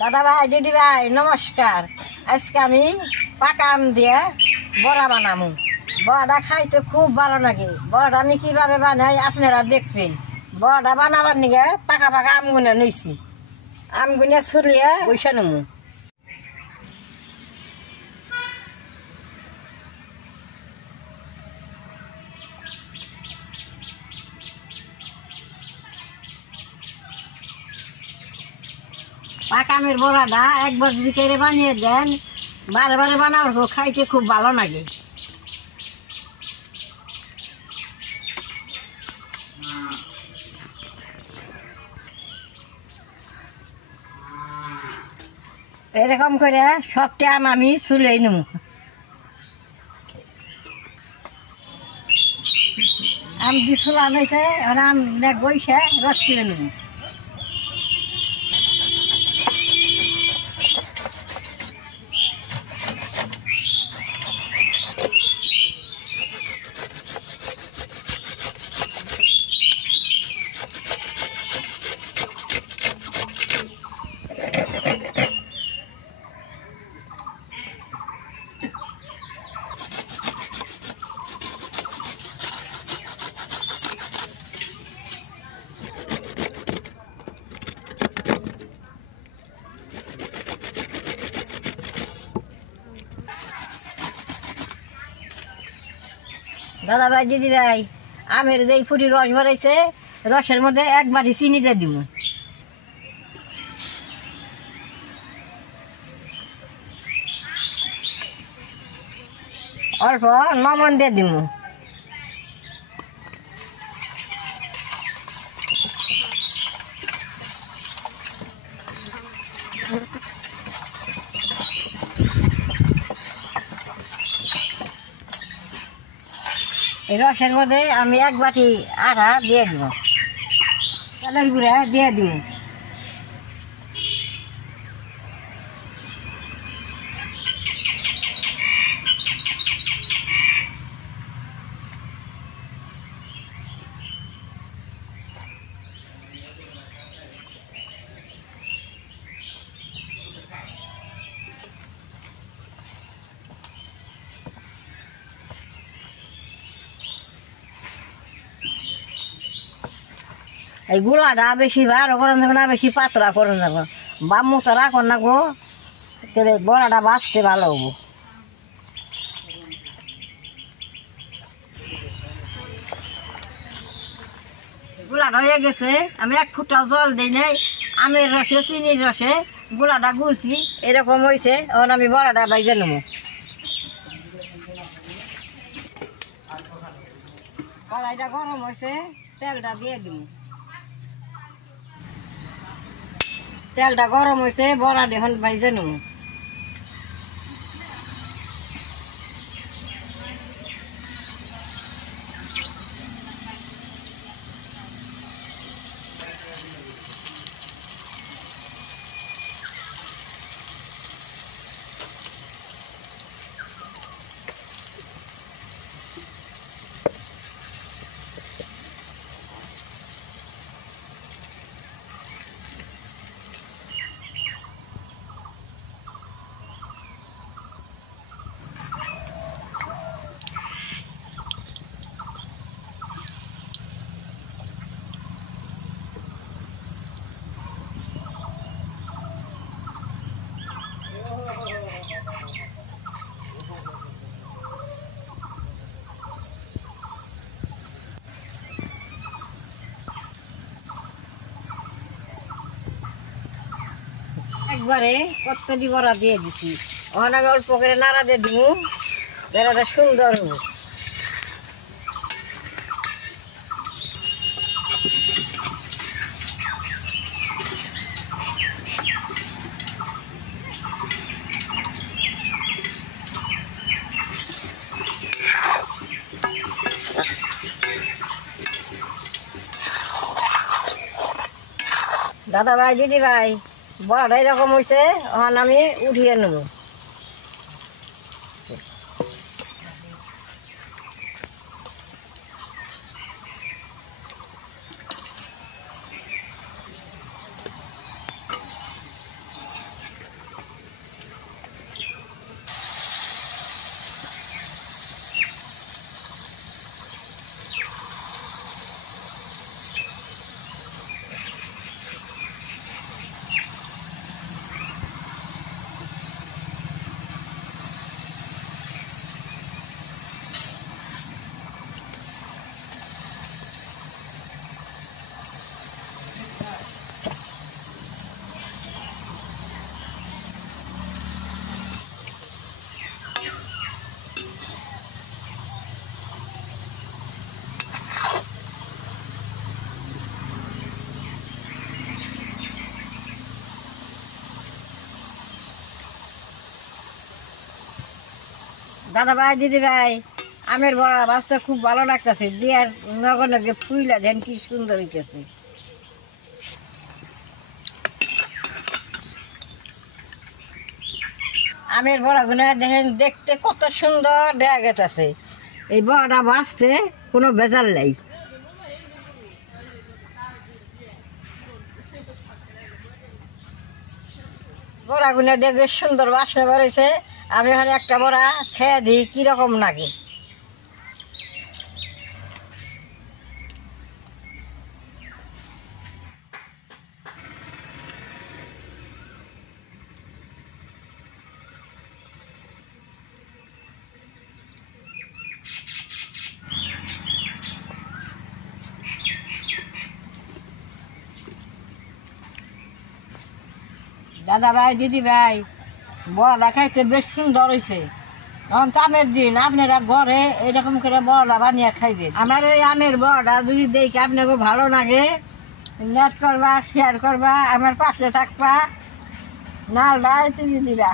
দাদা ভাই দিদি ভাই নমস্কার। আজকে আমি পাকা আম দিয়ে বড়া বানাবো। বড়াটা খাইতে খুব ভালো লাগে। বড়াটা আমি কিভাবে বানাই আপনারা দেখবেন। বড়াটা বানাবার নিগে পাকা পাকা আমগুলো নিয়েছি। আমগুলো ছুলিয়ে বসে নেবো। পাকা আমের বড়াটা একবার যদি কেড়ে বানিয়ে দেন বারে বারে বানাবার খাইতে খুব ভালো লাগে। এরকম করে সবটা আম আমি চুলেই নেব। আম বিছুলা হয়েছে আম বইসে রস করে নেব। দাদা ভাই দিদি ভাই আমের যে ফুটি রস ভরাইছে রসের মধ্যে একবারই চিনি দিয়ে দিব। অল্প লবণ দিয়ে দিব। এই রসের মধ্যে আমি এক বাটি আটা দিয়ে দিব। চালের গুঁড়া দিয়ে দিব। এই গুঁড়াটা বেশি ভালো করেন যাবে না, বেশি পাতলা করেন যাবো। বাম মতো রাখুন না গো, তাহলে বড়াটা বাঁচতে ভালো হবো। গুঁড়াটা হয়ে গেছে, আমি এক ফুটাও জল দিই নাই। আমের রসে চিনির রসে গুঁড়াটা গুলছি, এরকম হয়েছে। এখন আমি বড়াটা বাইজে নেবো। কড়াইটা গরম হয়েছে, তেলটা দিয়ে দিব। তেলটা গরম হয়েছে, বড়া এখন বাইজে নেব। একবারে কতটি বড়া দিয়ে দিছি। এখন আমি অল্প করে নাড়া দিয়ে দিব, বেড়াটা সুন্দর হবো। দাদা ভাই দিদি ভাই বড়াটা এরকম হয়েছে, এখন আমি উঠিয়ে নেব। দাদা ভাই দিদি ভাই আমের বড়া বাঁচতে খুব ভালো লাগতেছে দিয়ার নগর নগে ফুইলা দেন কি সুন্দর হইতেছে। আমের বড়াগুলো দেখেন দেখতে কত সুন্দর দেখা গেছে। এই বড়াটা বাঁচতে কোনো ভেজাল নেই। বড়াগুলো দেখবে সুন্দর বাসনা বেরোইছে। আমি এখানে একটা বড়া খেয়ে দিই কিরকম লাগে। দাদা ভাই দিদি ভাই বড়াটা খাইতে বেশ সুন্দর হয়েছে। এখন তো আমের দিন, আপনারা ঘরে এরকম করে বড়া বানিয়ে খাইবেন। আমার এই আমের বড়া যদি দেখি আপনাকে ভালো লাগে নেট করবা, শেয়ার করবা, আমার পাশে থাকবা, নালটা তুমি দিবা।